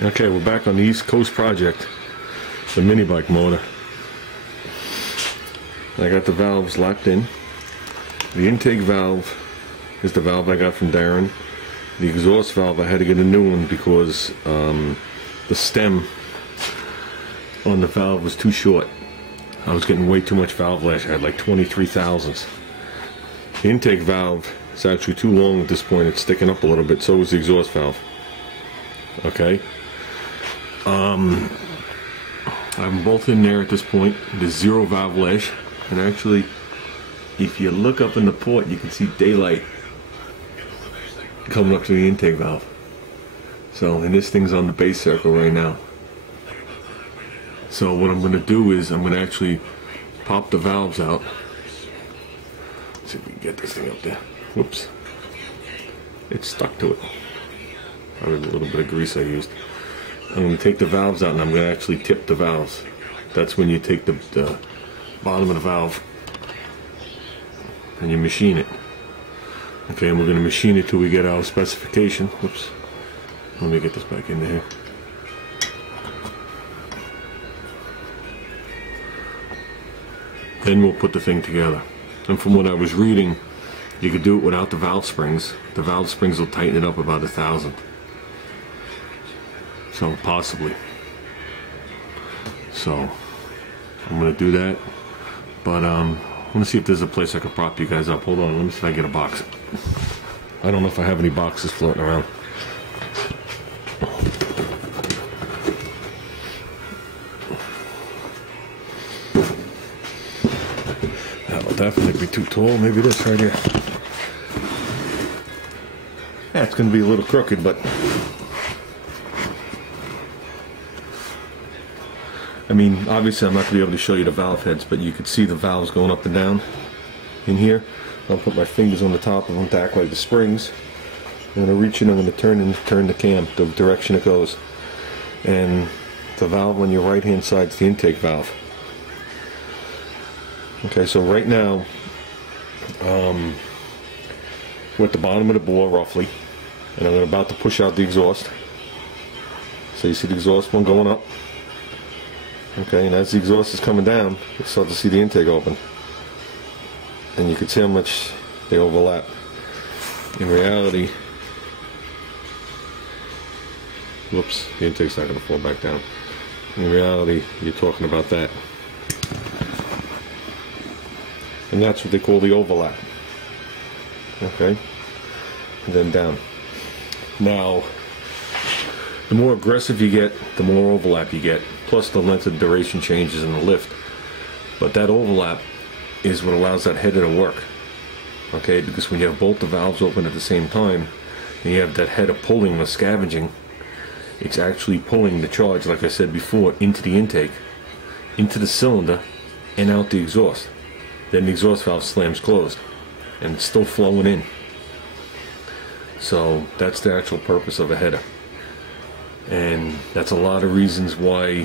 Okay, we're back on the East Coast project, the mini bike motor. I got the valves locked in. The intake valve is the valve I got from Darren. The exhaust valve, I had to get a new one because the stem on the valve was too short. I was getting way too much valve lash. I had like 23 thousandths. The intake valve is actually too long at this point. It's sticking up a little bit. So is the exhaust valve. Okay. I'm both in there at this point. There's zero valve lash, and actually, if you look up in the port, you can see daylight coming up to the intake valve. So, and this thing's on the base circle right now. So what I'm going to do is I'm going to actually pop the valves out. Let's see if we can get this thing up there. Whoops. It's stuck to it. Probably a little bit of grease I used. I'm going to take the valves out and I'm going to actually tip the valves. That's when you take the bottom of the valve and you machine it. Okay, and we're going to machine it till we get our specification. Whoops. Let me get this back in there. Then we'll put the thing together. And from what I was reading, you could do it without the valve springs. The valve springs will tighten it up about 1,000. So possibly. So I'm gonna do that. But I want to see if there's a place I can prop you guys up. Hold on, let me see if I get a box. I don't know if I have any boxes floating around. That'll definitely be too tall. Maybe this right here. Yeah, it's gonna be a little crooked, but I mean, obviously I'm not going to be able to show you the valve heads, but you could see the valves going up and down in here. I'll put my fingers on the top of them to act like the springs. I'm going to reach in, I'm going to turn the cam, the direction it goes. And the valve on your right hand side is the intake valve. Okay, so right now, we're at the bottom of the bore roughly, and I'm about to push out the exhaust. So you see the exhaust one going up. Okay, and as the exhaust is coming down, you start to see the intake open. And you can see how much they overlap. In reality, whoops, the intake's not going to fall back down. In reality, you're talking about that. And that's what they call the overlap. Okay, and then down. Now, the more aggressive you get, the more overlap you get. Plus the length of duration changes in the lift. But that overlap is what allows that header to work. Okay, because when you have both the valves open at the same time, and you have that header pulling or scavenging, it's actually pulling the charge, like I said before, into the intake, into the cylinder, and out the exhaust. Then the exhaust valve slams closed, and it's still flowing in. So that's the actual purpose of a header. And that's a lot of reasons why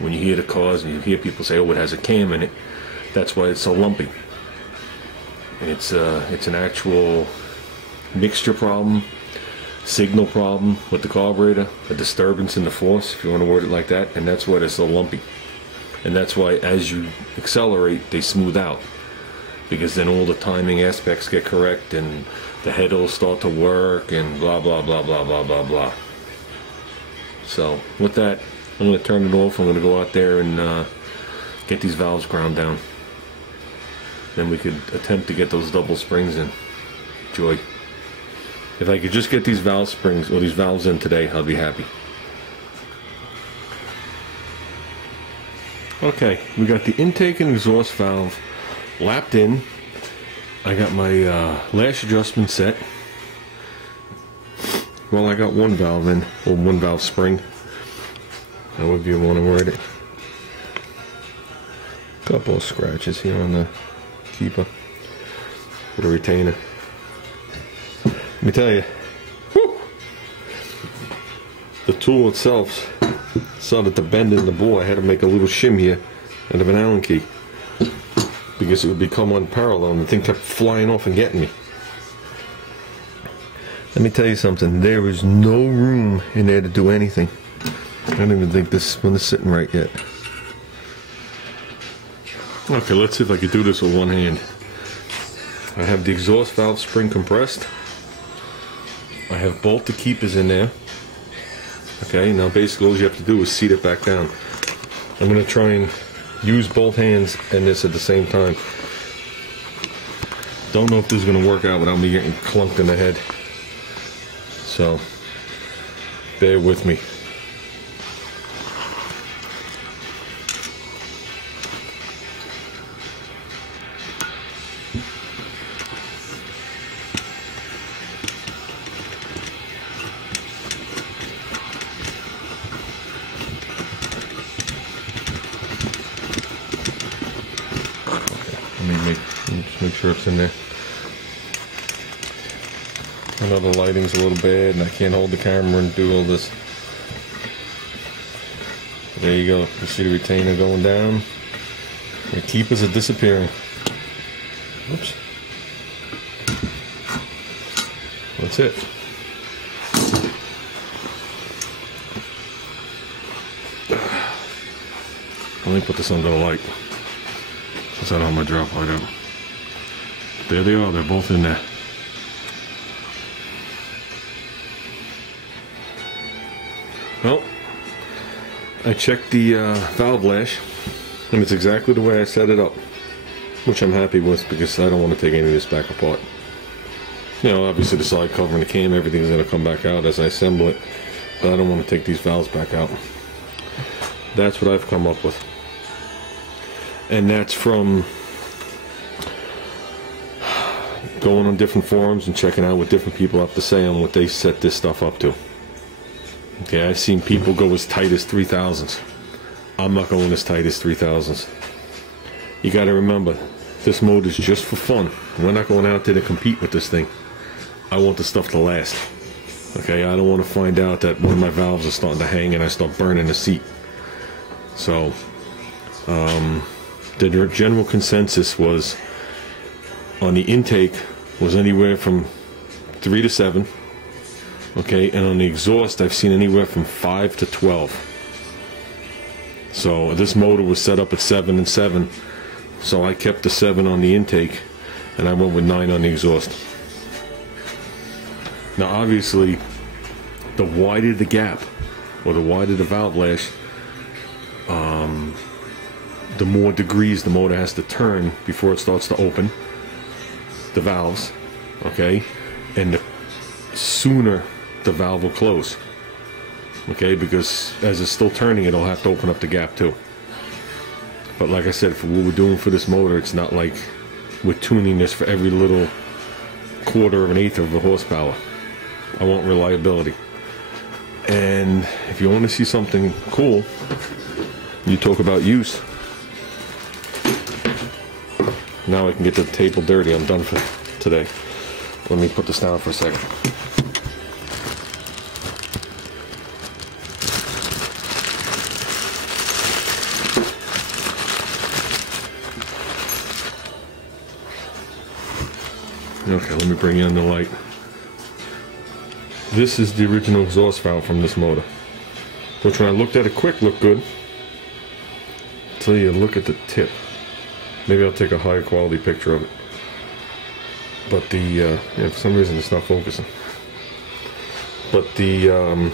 when you hear the cars and you hear people say, oh, it has a cam in it, that's why it's so lumpy. And it's an actual mixture problem, signal problem with the carburetor, a disturbance in the force, if you want to word it like that, and that's why it's so lumpy. And that's why as you accelerate, they smooth out. Because then all the timing aspects get correct and the head will start to work and blah, blah, blah, blah, blah, blah, blah. So with that, I'm going to turn it off. I'm going to go out there and get these valves ground down. Then we could attempt to get those double springs in. Joy. If I could just get these valve springs or these valves in today, I'll be happy. Okay, we got the intake and exhaust valve lapped in. I got my lash adjustment set. Well, I got one valve in, or one valve spring. However you want to word it. Couple of scratches here on the keeper for the retainer. Let me tell you, whew, the tool itself started to bend in the bore. I had to make a little shim here out of an Allen key because it would become unparalleled and the thing kept flying off and getting me. Let me tell you something, there is no room in there to do anything. don't even think this one is sitting right yet. Okay, let's see if I can do this with one hand. I have the exhaust valve spring compressed. I have both the keepers in there. Okay, now basically all you have to do is seat it back down. I'm going to try and use both hands in this at the same time. Don't know if this is going to work out without me getting clunked in the head. So, bear with me. Let me just make sure it's in there. I know the lighting's a little bad and I can't hold the camera and do all this. There you go. You see the retainer going down. The keepers are disappearing. Oops. That's it. Let me put this under the light. Since I don't have my drop light out. There they are. They're both in there. Well, I checked the valve lash, and it's exactly the way I set it up, which I'm happy with because I don't want to take any of this back apart. You know, obviously the side cover and the cam, everything's going to come back out as I assemble it, but I don't want to take these valves back out. That's what I've come up with. And that's from going on different forums and checking out what different people have to say on what they set this stuff up to. Okay, I've seen people go as tight as 3000s. I'm not going as tight as 3000s. You got to remember, this mode is just for fun. We're not going out there to compete with this thing. I want the stuff to last. Okay, I don't want to find out that one of my valves is starting to hang and I start burning the seat. So, the general consensus was on the intake was anywhere from 3 to 7. Okay, and on the exhaust I've seen anywhere from 5 to 12. So this motor was set up at 7 and 7, so I kept the 7 on the intake and I went with 9 on the exhaust. Now obviously the wider the gap or the wider the valve lash, the more degrees the motor has to turn before it starts to open the valves. Okay, and the sooner the valve will close. Okay, because as it's still turning, it'll have to open up the gap too. But like I said, for what we're doing for this motor, it's not like we're tuning this for every little quarter of an eighth of a horsepower. I want reliability. And if you want to see something cool, you talk about use. Now I can get the table dirty. I'm done for today. Let me put this down for a second. Okay, let me bring you on the light. This is the original exhaust valve from this motor, which when I looked at it quick looked good until you look at the tip. Maybe I'll take a higher quality picture of it. But the, yeah, for some reason it's not focusing. But the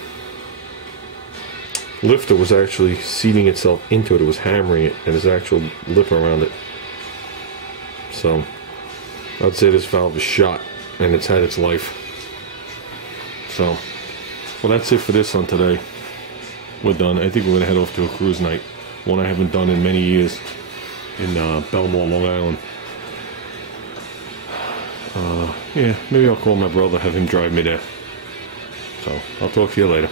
lifter was actually seating itself into it. It was hammering it, and there's actual lip around it. So I'd say this valve is shot, and it's had its life. So, well, that's it for this on today. We're done. I think we're going to head off to a cruise night. One I haven't done in many years in Belmore, Long Island. Yeah, maybe I'll call my brother, have him drive me there. So, I'll talk to you later.